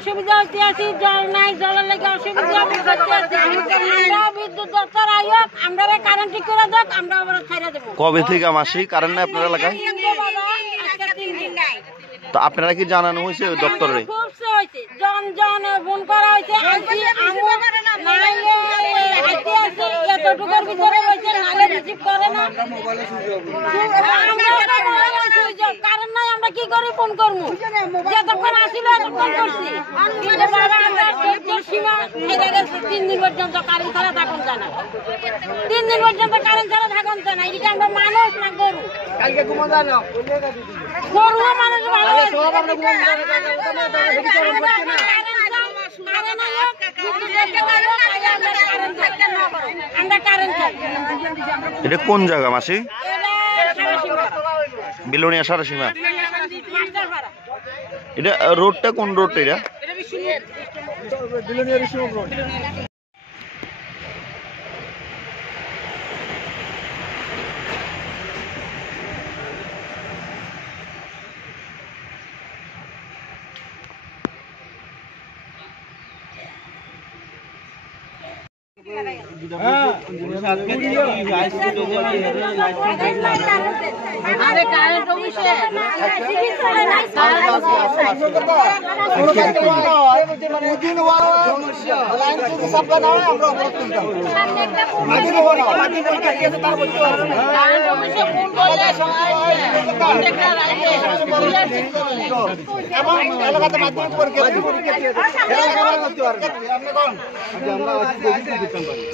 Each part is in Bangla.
অসুবিধা হচ্ছে, আছি জল নাই, জলের লেগে অসুবিধা, বিদ্যুৎ দপ্তর আয়োগ আমরা কারেন্ট ঠিক করে দেখ, আমরা আবার ছেড়ে দেবো। কবে থেকে মাসি কারেন্ট নাই আপনার এলাকায়? তো আপনারা কি জানানো হয়েছে দপ্তরে? জন জন ফোন করা হয়েছে, এতটুকুর ভিতরে রয়েছে, নালে রিসিভ করে না। কারণ নাই, আমরা কি করে ফোন করবো? যতক্ষণ আসিল এতক্ষণ করছি, সীমা 3 দিন পর্যন্ত কারেন্ট ছাড়া থাকুন জানা, 3 দিন পর্যন্ত কারেন্ট ছাড়া থাকুন জানা। এটা আমরা মানুষ না গরু? কালকে ঘুমা যায় না, গরু মানুষ ভালো। এটা কোন জায়গা মাসি? বিলোনিয়া সারাসীমা। এটা রোডটা কোন রোড? এটা আরে কারেন্ট অফিসে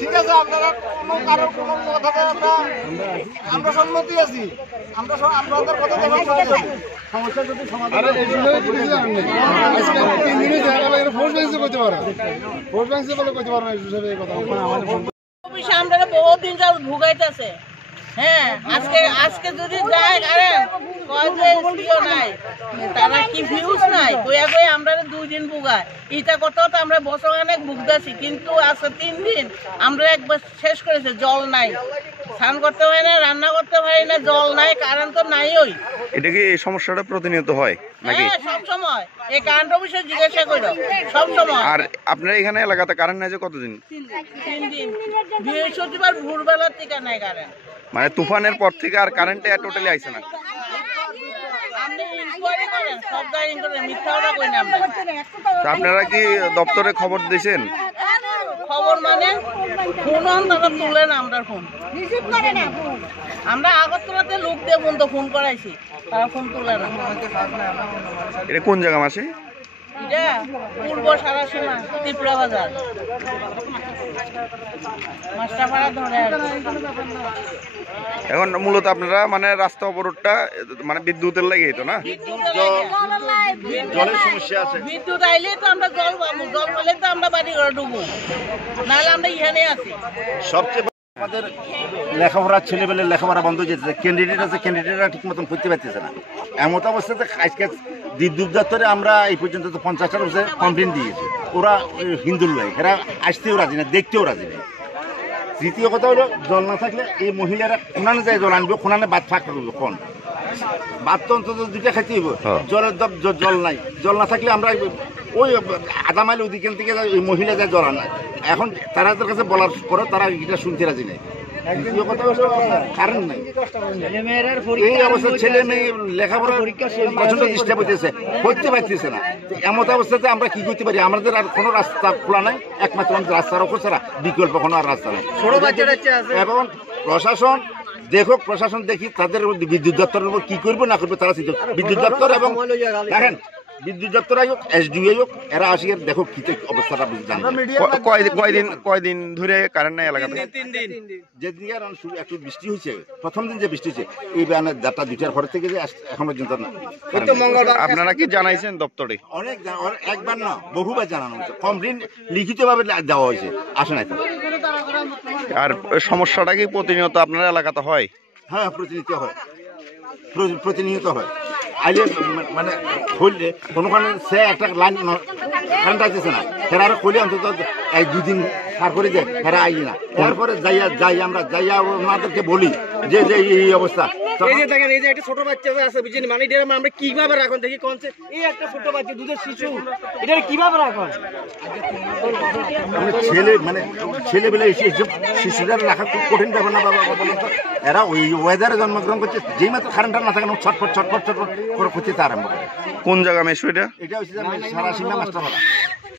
ঠিক আছে, আপনারা কারোর কোনো কথাতে আমরা সম্মতি আছি, আপনাদের কথা সমস্যা যদি সমাধান আমরা বহুদিন যাবত ভুগাইতেছে। হ্যাঁ, আজকে যদি যায় নাই, তারা কি ভিউজ নাই কইয়া কইয়া আমরা 2 দিন ভুগাই। এটা কত আমরা বছর অনেক ভুগতেছি, কিন্তু আজকে 3 দিন আমরা একবার শেষ করেছে। জল নাই, স্নান করতে পারি না, রান্না করতে পারি না, জল নাই, কারেন্ট তো নাই। ওই এটা কি এই সমস্যাটা প্রতিনিয়ত হয় নাকি? হ্যাঁ, সব সময়। এই কারেন্ট অফিসে জিজ্ঞাসা করো, সব সময়। আর আপনার এখানে এলাকাতে কারেন্ট নাই যে কতদিন? 3 দিন। বৃহস্পতিবার ভোরবেলার থেকে নাই কারেন্ট। মানে তুফানের পর থেকে আর কারেন্টে টোটালি আইছে না? আপনারা কি দপ্তরে খবর দিয়েছেন? খবর মানে ফোন তারা তুলে না, আমরা ফোন আমরা আগরতলাতে লোক দিয়ে ফোন করাইছি, তারা ফোন তুলে না। এটা কোন জায়গা মাসি? এটা পূর্ব সারাসীমা, ত্রিপুরা বাজার, মাস্টারপাড়া ধরে। এখন মূলত আপনারা মানে রাস্তা অবরোধটা মানে বিদ্যুতের লাগেই তো না? জলের সমস্যা আছে। বিদ্যুৎ আইলে তো আমরা জল পাবো, জল পেলে তো আমরা বাড়ি ঘরে ঢুকবো, নাহলে আমরা এখানে আছি। সবচেয়ে আমাদের লেখাপড়ার ছেলেবেলের লেখাপড়া বন্ধ হয়ে যেতেছে, ক্যান্ডিডেট আছে, ক্যান্ডিডেটরা ঠিক মতন পড়তে পারতেছে না। এমন অবস্থাতে আজকে বিদ্যুৎ দপ্তরে আমরা এই পর্যন্ত তো 50টা বছর কমপ্লেন দিয়েছি। ওরা হিন্দুর লাই, এরা আসতেও রাজি না, দেখতেও রাজি নেই। দ্বিতীয় কথা হলো, জল না থাকলে এই মহিলারা কোনানে যায় জল আনবে, কোনানে বাদ ফাঁক করবে। কোন বাদ তো অন্তত 2টা খাইতে হইব, জলের জল নাই। জল না থাকলে আমরা ওই আধা মাইল ওদিকে থেকে ওই মহিলা যায় জল আনা। এখন তাদের কাছে বলার পরে তারা এটা শুনতে রাজি নেই। দ্বিতীয় কথা হলো কারণ নাই। এই অবস্থা ছেলে মেয়ে লেখাপড়া প্রচন্ড ডিস্টার্ব হইতেছে, পড়তে পারতেছে না। এমন অবস্থাতে আমরা কি করতে পারি? আমাদের আর কোনো রাস্তা খোলা নাই, একমাত্র আমাদের রাস্তার ওপর ছাড়া বিকল্প কোনো আর রাস্তা নাই। এবং প্রশাসন দেখুক, প্রশাসন দেখি তাদের বিদ্যুৎ দপ্তরের উপর কি করবে না করবে তারা বিদ্যুৎ দপ্তর এবং দেখেন বিদ্যুৎ দপ্তর আয়োগ, এসডিও আয়োগ, এরা আসি দেখো কি অবস্থাটা বুঝলাম। কয়দিন ধরে কারেন্ট নাই এলাকাতে? 3 দিন। যেদিকে একটু বৃষ্টি হয়েছে, প্রথম দিন যে বৃষ্টি হয়েছে, এই বেলার 2টার পরে থেকে যে এখন পর্যন্ত না। আপনারা কি জানাইছেন দপ্তরে? অনেক, একবার না বহুবার জানানো হয়েছে, কমপ্লেন লিখিতভাবে দেওয়া হয়েছে, আসে নাই। আর সমস্যাটা কি প্রতিনিয়ত আপনার এলাকাতে হয়? হ্যাঁ, প্রতিনিয়ত হয়। আইলে মানে খুললে কোনোখানে সে একটা লাইন কারেন্ট আসতেছে না, ফের আরো খুলে অন্তত 1-2 দিন পার করে যায়, ফেরা আইলি না। তারপরে আমরা যাইয়া ওনাদেরকে বলি যে এই অবস্থা, এই যে দেখেন এই যে একটা ছোট বাচ্চা আছে বুঝছেন মানে এটা আমরা কিভাবে রাখুন দেখি কোনছে এই একটা ছোট বাচ্চা দুধের শিশু এটা কিভাবে রাখুন ছেলে মানে ছেলেবেলা এসে শিশুরা রাখা খুব কঠিন ব্যাপার না বাবা বলুন তো এরা ওই ওয়েদারে জন্মগ্রহণ করছে যেই মাত্র কারেন্টটা না থাকে ছটফট ছটফট ছটফট করে করতে আরম্ভ করে কোন জায়গা মেশু এটা? এটা হচ্ছে সারা সিংহা মাস্টার